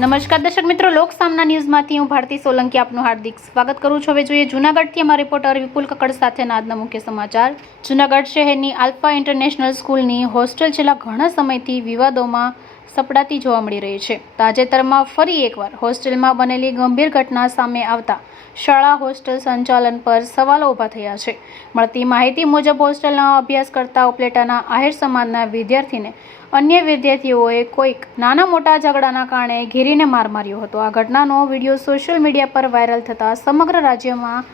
નમસ્કાર દર્શક મિત્રો, લોક સામના ન્યૂઝમાંથી હું ભારતી સોલંકી આપનું હાર્દિક સ્વાગત કરું છું. હવે જોઈએ જૂનાગઢથી અમારા રિપોર્ટર વિપુલ કકડ સાથેના આજના મુખ્ય સમાચાર. જૂનાગઢ શહેરની આલ્ફા ઇન્ટરનેશનલ સ્કૂલની હોસ્ટેલ છેલ્લા ઘણા સમયથી વિવાદોમાં સપડાતી જોવા મળી રહી છે. તાજેતરમાં ફરી એકવાર હોસ્ટેલમાં બનેલી ગંભીર ઘટના સામે આવતા શાળા હોસ્ટેલ સંચાલન પર સવાલો ઊભા થયા છે. મળતી માહિતી મુજબ હોસ્ટેલના અભ્યાસ કરતા ઉપલેટાના આહિર સમાજના વિદ્યાર્થીને અન્ય વિદ્યાર્થીઓએ કોઈક નાના મોટા ઝઘડાના કારણે ઘેરીને માર માર્યો હતો. આ ઘટનાનો વીડિયો સોશિયલ મીડિયા પર વાયરલ થતાં સમગ્ર રાજ્યમાં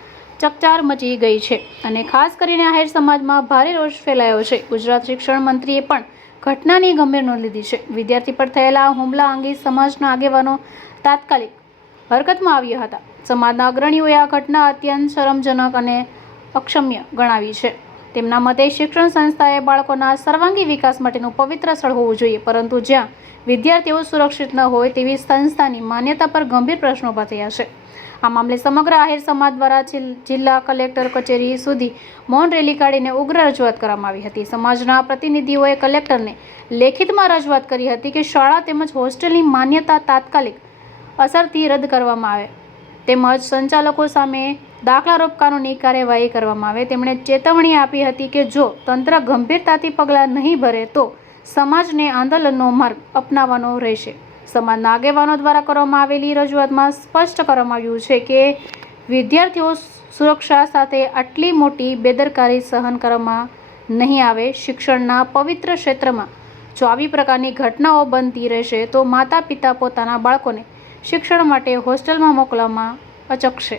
ચકચાર મચી ગઈ છે અને ખાસ કરીને આહિર સમાજમાં ભારે રોષ ફેલાયો છે. ગુજરાત શિક્ષણ મંત્રીએ પણ ઘટનાની ગંભીર નોંધ લીધી છે. વિદ્યાર્થી પર થયેલા હુમલા અંગે સમાજના આગેવાનો તાત્કાલિક હરકતમાં આવ્યા હતા. સમાજના અગ્રણીઓએ આ ઘટના અત્યંત શરમજનક અને અક્ષમ્ય ગણાવી છે. તેમના મતે શિક્ષણ સંસ્થા એ બાળકોના સર્વાંગી વિકાસ માટેનું પવિત્ર સ્થળ હોવું જોઈએ, પરંતુ જ્યાં વિદ્યાર્થીઓ સુરક્ષિત ન હોય તેવી સંસ્થાની માન્યતા પર ગંભીર પ્રશ્નો ઊભા થયા છે. આ મામલે સમગ્ર આહિર સમાજ દ્વારા જિલ- જિલ્લા કલેક્ટર કચેરી સુધી મૌન રેલી કાઢીને ઉગ્ર રજૂઆત કરવામાં આવી હતી. સમાજના પ્રતિનિધિઓએ કલેક્ટરને લેખિતમાં રજૂઆત કરી હતી કે શાળા તેમજ હોસ્ટેલની માન્યતા તાત્કાલિક અસરથી રદ કરવામાં આવે. તેમજ સંચાલકો સામે દાખલારૂપ કાનૂની કાર્યવાહી કરવામાં આવે. તેમણે ચેતવણી આપી હતી કે જો તંત્ર ગંભીરતાથી પગલાં નહીં ભરે તો સમાજને આંદોલનનો માર્ગ અપનાવવાનો રહેશે. સમાજના આગેવાનો દ્વારા કરવામાં આવેલી રજૂઆતમાં સ્પષ્ટ કરવામાં આવ્યું છે કે વિદ્યાર્થીઓ સુરક્ષા સાથે આટલી મોટી બેદરકારી સહન કરવામાં નહીં આવે. શિક્ષણના પવિત્ર ક્ષેત્રમાં જો આવી પ્રકારની ઘટનાઓ બનતી રહેશે તો માતા પિતા પોતાના બાળકોને શિક્ષણ માટે હોસ્ટેલમાં મોકલવામાં અચકશે.